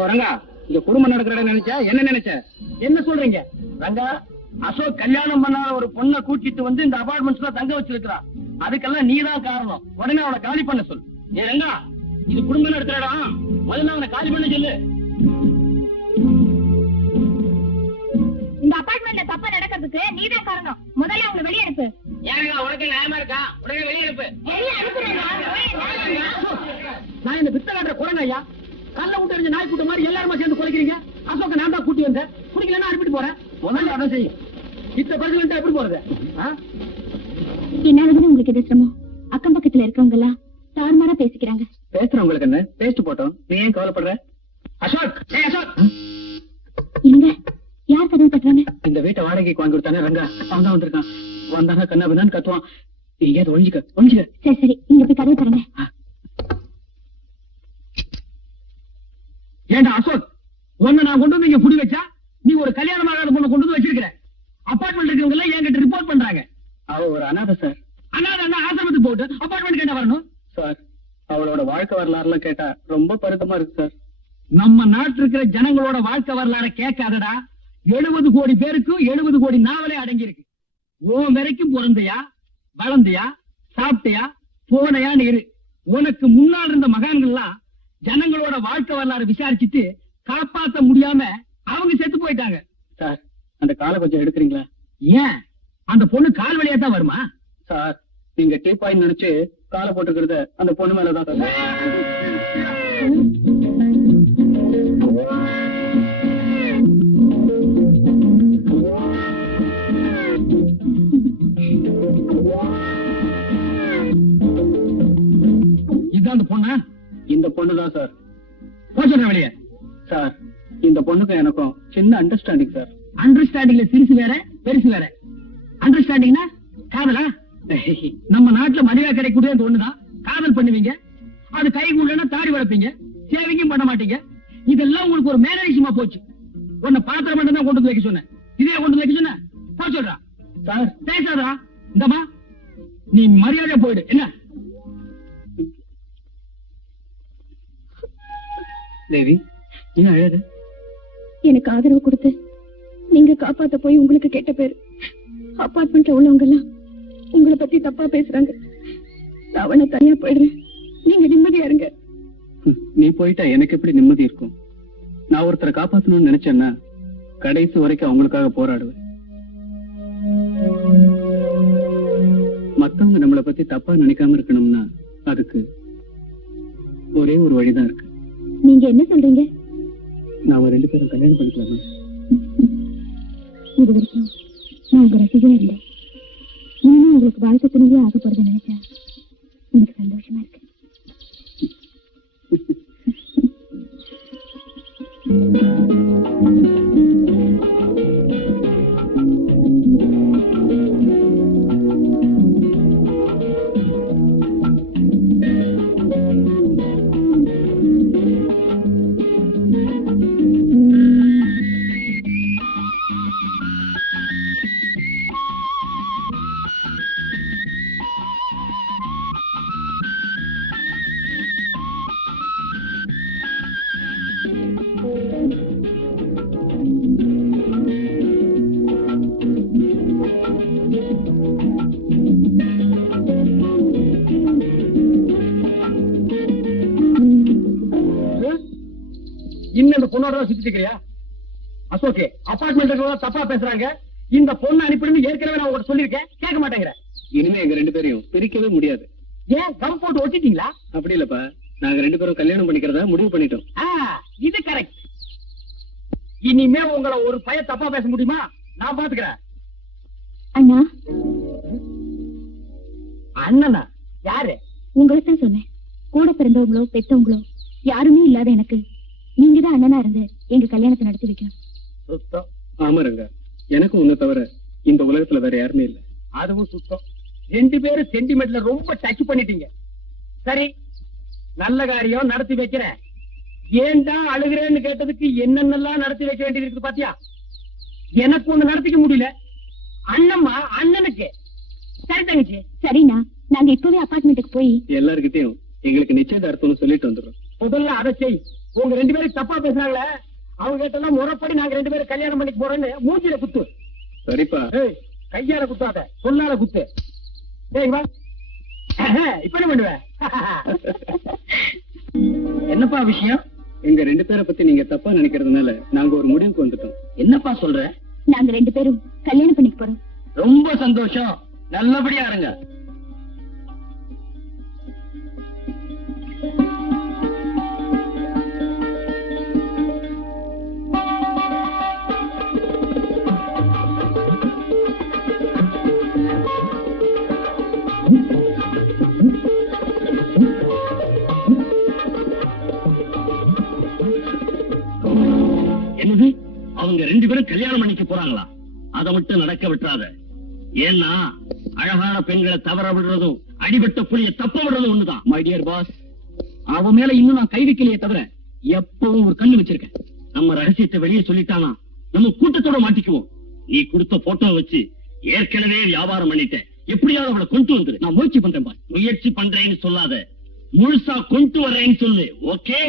ரங்கா, இங்க குடும்பம் நடக்கிற நினைச்சா என்ன நினைச்ச? என்ன சொல்றீங்க ரங்கா? அசோக் கல்யாணம் பண்ணாத ஒரு பொண்ணை கூட்டிட்டு வந்து இந்த அபார்ட்மெண்ட்ஸ்ல தங்க வச்சிருக்கான். அதுக்கெல்லாம் நீதான் காரணம். உடனே அவனை காலி பண்ண சொல்லு. ஏ ரங்கா, இது குடும்பம் நடத்துற இடம். முதல்ல அவனை காலி பண்ண சொல்லு. இந்த அபார்ட்மெண்ட்ல தப்பா நடக்கிறதுக்கு நீதான் காரணம். முதல்ல அவங்களை வெளியே அனுப்பு. ஏங்க உனக்கு நியாயமா இருக்கா? உடனே வெளியே அனுப்பு. வெளியே அனுப்புறேன்னா நான் இந்த வித்த காட்டுற குழந்தை ஐயா. கல்ல விட்டு எறிஞ்ச நாய் கூட்ட மாதிரி எல்லாருமா சேர்ந்து குலைக்கிறீங்க. அசோக்க நான் தான் கூட்டி வந்தேன். குடிக்கலன்னா அனுப்பிட்டு போறேன். முதல்ல அதான் செய்யும். இத்த பதில் எப்படி போறது? என்னாலதான் உங்களுக்கு எது சிரமம்? அக்கம் பக்கத்துல இருக்கவங்க எல்லாம் தாறுமாறா பேசிக்கிறாங்க. பேசுறவங்களுக்கு என்ன? பேசிட்டு போட்டோம். நீ ஏன் கவலைப்படுற? அசோக், அசோக், இல்லங்க, யார் கதவு தட்டுறாங்க? இந்த வீட்டை வாடகைக்கு வாங்கி கொடுத்தானே ரங்கா, அவன் தான் வந்திருக்கான். வந்தாங்க கண்ணாபிதான் கத்துவான். எங்கேயாவது ஒழிஞ்சுக்க. சரி சரி, இங்க போய் கதவு தரங்க. ஏண்டா அசோக், உன்னை நான் கொண்டு வந்து இங்க குடி வச்சா நீ ஒரு கல்யாணம் ஆகாத பொண்ணை கொண்டு வந்து வச்சிருக்கிற. அபார்ட்மெண்ட் இருக்கிறவங்க எல்லாம் என்கிட்ட ரிப்போர்ட் பண்றாங்க. அவ ஒரு அனாதை சார். அண்ணா ஆசிரமத்துக்கு போட்டு அபார்ட்மெண்ட் கேட்ட வரணும் சார். அவளோட வாழ்க்கை வரலாறுலாம் கேட்டா ரொம்ப பருத்தமா இருக்கு சார். நம்ம நாட்டில் இருக்கிற ஜனங்களோட வாழ்க்கை வரலாற கேட்காதடா. 70 கோடி பேருக்கு 70 கோடி நாவலே அடங்கி இருக்கு. உன் வரைக்கும் பிறந்தையா, வளர்ந்தியா, சாப்பிட்டியா, போனையான்னு இரு. உனக்கு முன்னால் இருந்த மகான்கள்லாம் ஜனங்களோட வாழ்க்கை வரலாறு விசாரிச்சுட்டு காப்பாற்ற முடியாம அவங்க செத்து போயிட்டாங்க. சார், அந்த காலை கொஞ்சம் எடுக்கிறீங்களா? ஏன் அந்த பொண்ணு கால் வழியா தான் வருமா? சார், நீங்க டீ பாயிண்ட் நினைச்சு காலை போட்டுக்கிறது அந்த பொண்ணு மேலதான் சார். இதுதான் அந்த பொண்ணா? இந்த பொண்ணுதான் சார். போச்சு வெளியே. சார், இந்த பொண்ணுக்கும் எனக்கும் சின்ன அண்டர்ஸ்டாண்டிங் சார். அண்டர்ஸ்டாண்டிங்ல சிறுசு வேற பெருசு வேற. அண்டர்ஸ்டாண்டிங்னா காதலா? நம்ம நாட்டுல மனிதா கிடைக்கூடிய அந்த ஒண்ணுதான். காதல் பண்ணுவீங்க, அது கை கூடனா தாடி வளர்ப்பீங்க, சேவிங்கும் பண்ண மாட்டீங்க. இதெல்லாம் உங்களுக்கு ஒரு மேனரிசமா போச்சு. உன்னை பாத்திரம் மட்டும் தான் கொண்டு வந்து வைக்க சொன்னேன். இதே கொண்டு வந்து வைக்க சொன்ன போச்சுடா. சார், பேசாதா? இந்தமா நீ மரியாதையா போயிடு. என்ன தேவி, நீ அழகு. எனக்கு ஆதரவு கொடுத்து நீங்க காப்பாத்த போய் உங்களுக்கு கேட்ட பேரு. அபார்ட்மெண்ட்ல உள்ளவங்க எல்லாம் உங்களை பத்தி தப்பா பேசுறாங்க. அவனை தனியா போயிடுறேன். நீங்க நிம்மதியா இருங்க. நீ போயிட்டா எனக்கு எப்படி நிம்மதி இருக்கும்? நான் ஒருத்தரை காப்பாத்தணும்னு நினைச்சேன்னா கடைசி வரைக்கும் அவங்களுக்காக போராடுவேன். மத்தவங்க நம்மளை பத்தி தப்பா நினைக்காம இருக்கணும்னா அதுக்கு ஒரே ஒரு வழிதான் இருக்கு. நீங்க என்ன சொல்றீங்க? நாம 2 பேரும் கல்யாணம் பண்ணிக்கலாமா? இது வரைக்கும் நான் உங்க ரசிகனா இருந்தேன். இனிமே உங்களுக்கு வாழ்க்கை துணையே ஆக போறது நினைச்சா எனக்கு சந்தோஷமா இருக்கு. இன்னும் இந்த பொண்ணோட சுத்திட்டு இருக்கிறியா? அசோகே, அபார்ட்மெண்ட் தப்பா பேசுறாங்க. இந்த பொண்ணு அனுப்பிடுன்னு ஏற்கனவே நான் உங்கள்கிட்ட சொல்லியிருக்கேன். கேட்க மாட்டேங்கிற. இனிமே எங்க 2 பேரையும் பிரிக்கவே முடியாது. ஏன் கம் போட்டு ஒட்டிட்டீங்களா? அப்படி இல்லப்பா, நாங்க 2 பேரும் கல்யாணம் பண்ணிக்கிறதா முடிவு பண்ணிட்டோம். இது கரெக்ட். இனிமே உங்களை ஒரு பையன் தப்பா பேச முடியுமா? நான் பாத்துக்கிறேன். அண்ணா. அண்ணனா? யாரு? உங்களுக்கு தான் சொன்னேன். கூட பிறந்தவங்களோ பெத்தவங்களோ யாருமே இல்லாத எனக்கு நீங்கதான் அண்ணனா இருந்து எங்க கல்யாணத்தை நடத்தி வைக்கணும். ஆமா ரங்கா, எனக்கு உன்னை தவிர இந்த உலகத்துல வேற யாருமே இல்ல. அதுவும் சுத்தம். 2 பேரும் சென்டிமெண்ட்ல ரொம்ப டச் பண்ணிட்டீங்க. சரி, நல்ல காரியம் நடத்தி வைக்கிறேன். ஏன்டா அழுகிறேன்னு கேட்டதுக்கு என்னென்னலாம் நடத்தி வைக்க வேண்டியது இருக்கு பாத்தியா? எனக்கு ஒண்ணு நடத்திக்க முடியல. அண்ணம்மா அண்ணனுக்கு. சரி தங்கச்சி. சரிண்ணா, நாங்க இப்பவே அபார்ட்மெண்ட்டுக்கு போய் எல்லார்கிட்டயும் எங்களுக்கு நிச்சயதார்த்தம்னு சொல்லிட்டு வந்துடுறோம். முதல்ல அதை செய். உங்க 2 பேரும் தப்பா பேசுறாங்களே, அவங்க கேட்டெல்லாம் முறைப்படி நாங்க 2 பேரும் கல்யாணம் பண்ணிக்க போறோம்னு மூஞ்சில குத்து. சரிப்பா. ஏய், கையால குத்தாத, சொல்லால குத்து. டேய் வா. இப்ப என்ன பண்ணுவ? என்னப்பா விஷயம்? எங்க 2 பேரை பத்தி நீங்க தப்பா நினைக்கிறதுனால நாங்க ஒரு முடிவுக்கு வந்துட்டோம். என்னப்பா சொல்ற? நாங்க 2 பேரும் கல்யாணம் பண்ணிக்க போறோம். ரொம்ப சந்தோஷம், நல்லபடியா இருங்க. என்னது, அவங்க 2 பேரும் கல்யாணம் பண்ணிக்க போறாங்களா? அதை மட்டும் நடக்க விட்டுறாத. ஏன்னா அழகான பெண்களை தவற விடுறதும் அடிபட்ட புளிய தப்ப விடுறதும் ஒண்ணுதான். மை டியர் பாஸ், அவன் மேல இன்னும் நான் கை வைக்கலையே தவிர எப்பவும் ஒரு கண்ணு வச்சிருக்கேன். நம்ம ரகசியத்தை வெளியே சொல்லிட்டானா நம்ம கூட்டத்தோட மாட்டிக்குவோம். நீ கொடுத்த போட்டோ வச்சு ஏற்கனவே வியாபாரம் பண்ணிட்டேன். எப்படியாவது அவளை கொண்டு வந்துரு. நான் முயற்சி பண்றேன் பாஸ். முயற்சி பண்றேன்னு சொல்லாத, முழுசா கொண்டு வர்றேன்னு சொல்லு. ஓகே?